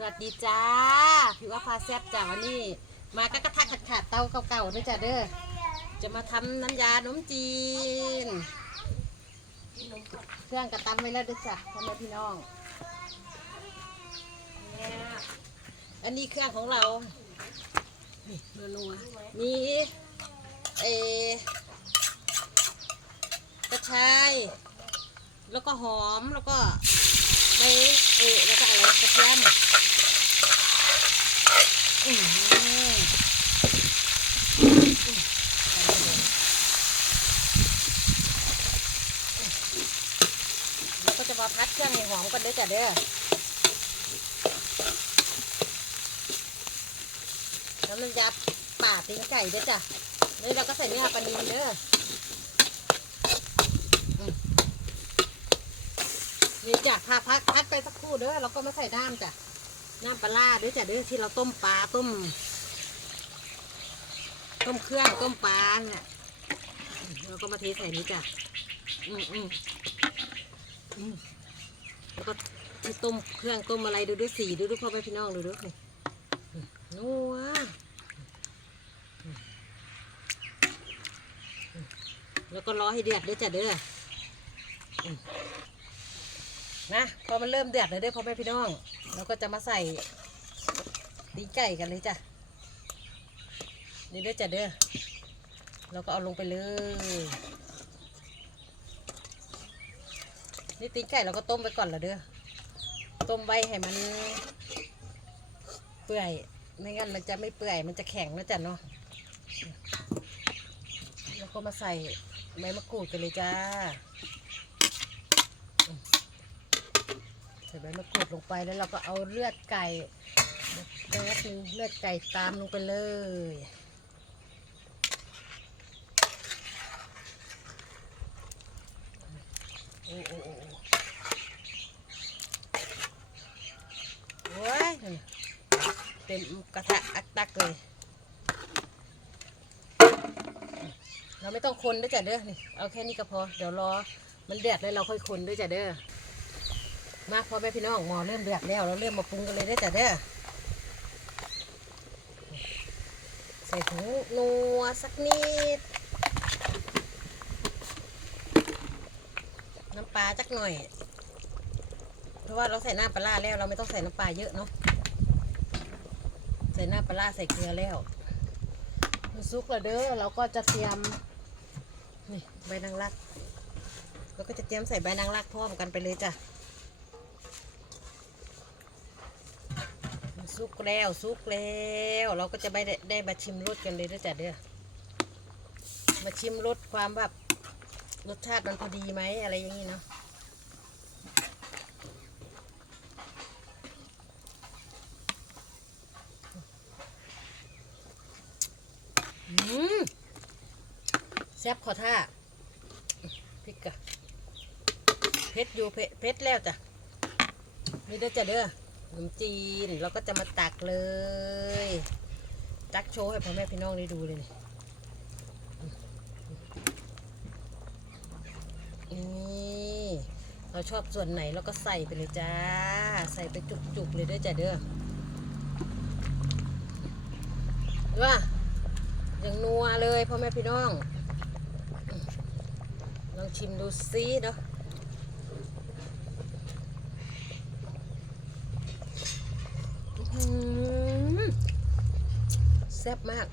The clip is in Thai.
สวัสดีจ้าพี่ว่าพาแซบจ้าวันนี้ มาก็กระทักขัดขาดเตาเก่าๆด้วยจ้าเด้อจะมาทำน้ำยาขนมจีน เครื่องกระตำไว้แล้วด้วยจ้ะพ่อแม่พี่น้อง อันนี้เครื่องของเรานี่นัวมีเอกระชาย แล้วก็หอมแล้วก็ใบเอแล้วก็อะไรกระเทียมอืม แล้วก็จะมาพัดเครื่องให้หอมกันเด้อจ้ะเด้อแล้วมันยับป่าตีนไก่เด้อจ้ะแล้วเราก็ใส่เนื้อปลานิลเด้อนี่จ้ะพาพักพักไปสักครู่เด้อเราก็มาใส่น้ำจ้ะน้ำปลาร้าเด้อจ้ะเด้อที่เราต้มปลาต้ม ต้มเครื่องต้มปลาเนี่ยเราก็มาเทใส่นี้จ้ะ อืมอืมอืม แล้วก็ที่ต้มเครื่องต้มอะไรดูด้วยสีดูดูพ่อแม่พี่น้องดูดูนี่อืมนัวแล้วก็รอให้เดือดเด้อจ้ะเด้อนะพอมันเริ่มเดือดเลยเด้อพ่อแม่พี่น้องเราก็จะมาใส่ตีไก่กันเลยจ้ะนี่เด้อจ้ะเด้อเราก็เอาลงไปเลย นี่ตีนไก่เราก็ต้มไปก่อนละเด้อ ต้มไว้ให้มัน เปื่อย ไม่งั้นมันจะไม่เปื่อย มันจะแข็งนะจ้ะเนาะ แล้วก็มาใส่ใบมะกรูดกันเลยจ้า ใส่ใบมะกรูดลงไปแล้วเราก็เอาเลือดไก่แป๊บนึงเลือดไก่ตามลงไปเลยโอ้โอ้โอ้โอ้โอ้ยนั่นน่ะ เต็มกระทะอักตักเลย เราไม่ต้องคนด้วยจ้ะเด้อนี่เอาแค่นี้ก็พอ เดี๋ยวรอมันเดือดแล้วเราค่อยคนด้วยจ้ะเด้อมาพอแม่พี่น้องหมอเริ่มเดือดแล้วเราเริ่มมาปรุงกันเลยได้จ้ะเด้อใส่ผงนัวสักนิด น้ำปลาจักหน่อย เพราะว่าเราใส่น้ำปลาร้าแล้วเราไม่ต้องใส่น้ำปลาเยอะเนาะ ใส่หน้ำปลาร้าใส่เกลือแล้วซุกแล้วเด้อเราก็จะเตรียมนี่ใบนางรักเราก็จะเตรียมใส่ใบนางรักพร้อมกันไปเลยจ้ะสุกแล้วสุกแล้ว เราก็จะไปได้ได้มาชิมรสกันเลยด้วยจ้ะเด้อมาชิมรสความแบบรสชาติมันพอดีไหมอะไรอย่างนี้เนาะอืม แซ่บขอท่าพริกกะเผ็ดอยู่เผ็ดเผ็ดแล้วจ้ะนี่เด้อจ้ะเด้อขนมจีนเราก็จะมาตักเลย ตักโชว์ให้พ่อแม่พี่น้องได้ดูเลยนี่นี่เราชอบส่วนไหนเราก็ใส่ไปเลยจ้า ใส่ไปจุกๆเลยเด้วยจ้ะเด้อว่าอย่างนัวเลยพ่อแม่พี่น้อง ลองชิมดูซิเนาะแซ่บมาก